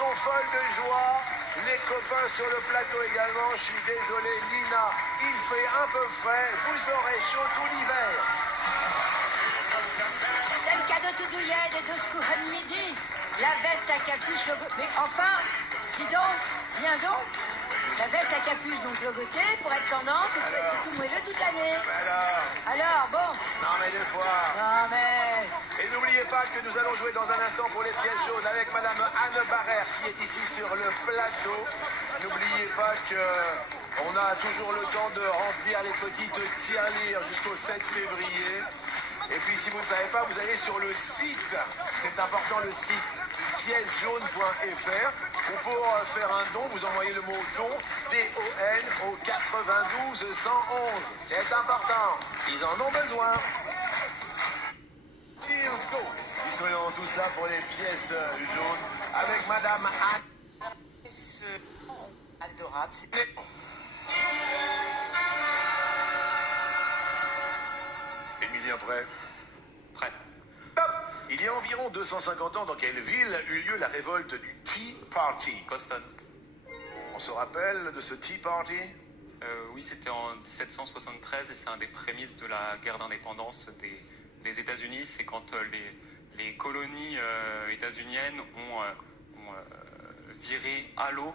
sont folles de joie. Les copains sur le plateau également. Je suis désolé, Nina, il fait un peu frais. Vous aurez chaud tout l'hiver. C'est le cadeau tout douillet des 12 couronnes midi. La veste à capuche logo... Mais enfin, dis donc, viens donc. La veste à capuche donc logotée pour être tendance et pour être tout moelleux toute l'année. Alors, bon. Non mais des fois. Non mais... Et n'oubliez pas que nous allons jouer dans un instant pour les pièces jaunes avec Madame Anne Barrère qui est ici sur le plateau. N'oubliez pas que on a toujours le temps de remplir les petites tirelires jusqu'au 7 février. Et puis si vous ne savez pas, vous allez sur le site, c'est important le site, piècesjaunes.fr, ou pour faire un don, vous envoyez le mot don, D-O-N, au 92 111. C'est important, ils en ont besoin. Ils sont tous là pour les pièces jaunes, avec Madame Anne. Adorable, c'est... Émilien, prêt? Prêt. Top. Il y a environ 250 ans, dans quelle ville eut lieu la révolte du Tea Party? Boston. On se rappelle de ce Tea Party? Oui, c'était en 1773 et c'est un des prémices de la guerre d'indépendance des États-Unis. C'est quand les colonies états-uniennes ont viré à l'eau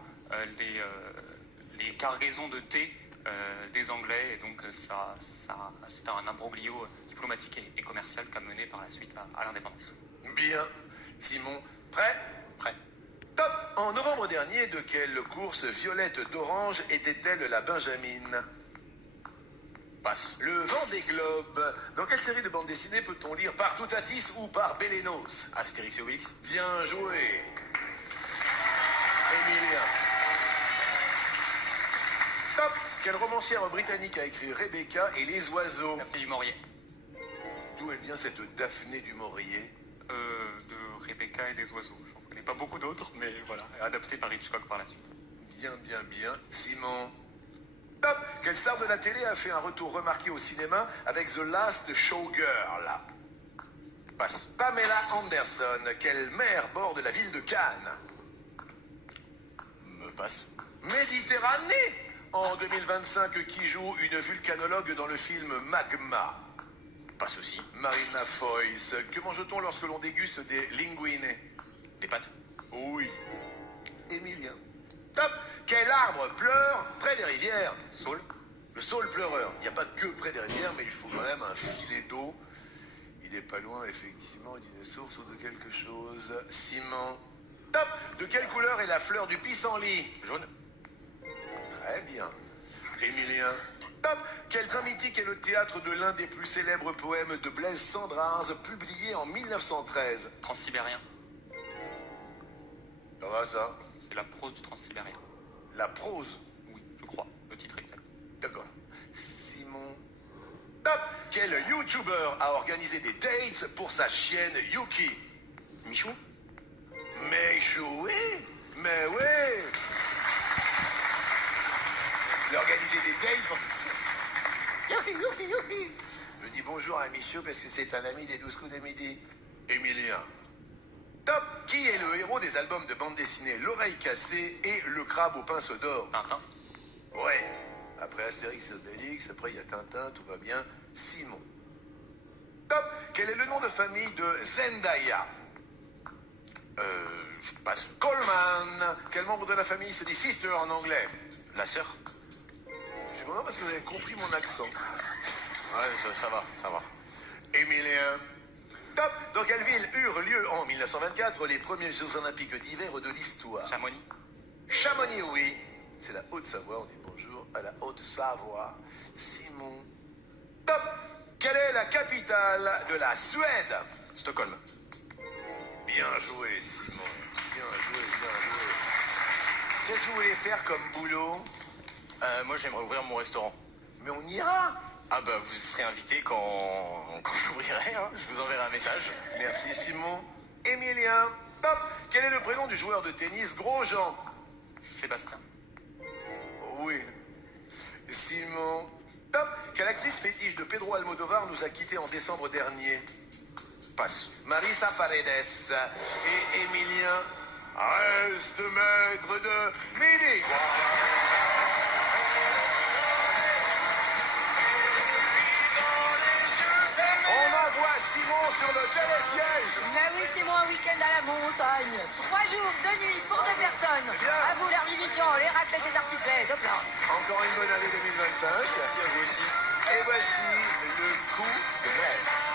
les cargaisons de thé des Anglais, et donc c'était un imbroglio diplomatique et commercial qu'a mené par la suite à l'indépendance. Bien. Simon, prêt? Prêt. Top. En novembre dernier, de quelle course Violette d'Orange était-elle la Benjamine? Passe. Le Vendée Globe. Dans quelle série de bande dessinée peut-on lire Par Toutatis ou Par Bélénos? Astérix et Obélix. Bien joué. Émilien. Top. Quelle romancière britannique a écrit Rebecca et les oiseaux? Daphné du Maurier. D'où elle vient cette Daphné du Maurier? De Rebecca et des oiseaux. J'en connais pas beaucoup d'autres, mais voilà, adapté par Hitchcock par la suite. Bien, bien, bien. Simon. Top. Quelle star de la télé a fait un retour remarqué au cinéma avec The Last Showgirl? Passe. Pamela Anderson. Quelle mer borde la ville de Cannes? Me passe. Méditerranée. En 2025, qui joue une vulcanologue dans le film Magma? Passe aussi. Marina Foïs. Que mange-t-on lorsque l'on déguste des linguines? Des pâtes. Oui. Émilien. Top. Quel arbre pleure près des rivières? Saule. Le saule pleureur. Il n'y a pas que près des rivières, mais il faut quand même un filet d'eau. Il n'est pas loin, effectivement, d'une source ou de quelque chose. Simon. Top. De quelle couleur est la fleur du pissenlit? Jaune. Très bien. Émilien. Top. Quel train mythique est le théâtre de l'un des plus célèbres poèmes de Blaise Cendrars, publié en 1913? Transsibérien. Ça va, ça? C'est la prose du Transsibérien. La prose. Oui, je crois. Le titre exact. D'accord. Simon. Top. Quel YouTuber a organisé des dates pour sa chienne Yuki? Michou. Michou, oui. Mais oui. Il a organisé des dates pour sa chienne. Yuki. Je dis bonjour à Michou parce que c'est un ami des 12 coups de midi. Émilien. Top. Qui est le héros des albums de bande dessinée L'Oreille Cassée et Le Crabe aux Pinceaux d'Or? Tintin. Ouais. Après Astérix et Obélix, après il y a Tintin, tout va bien. Simon. Top. Quel est le nom de famille de Zendaya? Je passe. Coleman. Quel membre de la famille se dit sister en anglais? La sœur. Je suis content parce que vous avez compris mon accent. Ouais, ça va. Émilien. Top. Dans quelle ville eurent lieu en 1924 les premiers Jeux Olympiques d'hiver de l'histoire? Chamonix. Chamonix, oui. C'est la Haute-Savoie, on dit bonjour à la Haute-Savoie. Simon. Top. Quelle est la capitale de la Suède? Stockholm. Bien joué, Simon. Bien joué. Qu'est-ce que vous voulez faire comme boulot? Moi, j'aimerais ouvrir mon restaurant. Mais on ira. Ah bah, vous serez invité quand j'ouvrirai, hein. Je vous enverrai un message. Merci, Simon. Émilien. Top. Quel est le prénom du joueur de tennis Grosjean? Sébastien. Oui. Simon. Top. Quelle actrice fétiche de Pedro Almodovar nous a quittés en décembre dernier? Passe. Marisa Paredes. Et Émilien. reste maître de midi. On envoie Simon sur le télésiège. Mais oui, c'est moi un week-end à la montagne. 3 jours, 2 nuits pour 2 personnes. Bien. À vous l'air vivifiant, les raclettes et tartiflets, de plein. Encore une bonne année 2025. Merci à vous aussi. Et voici le coup de maître.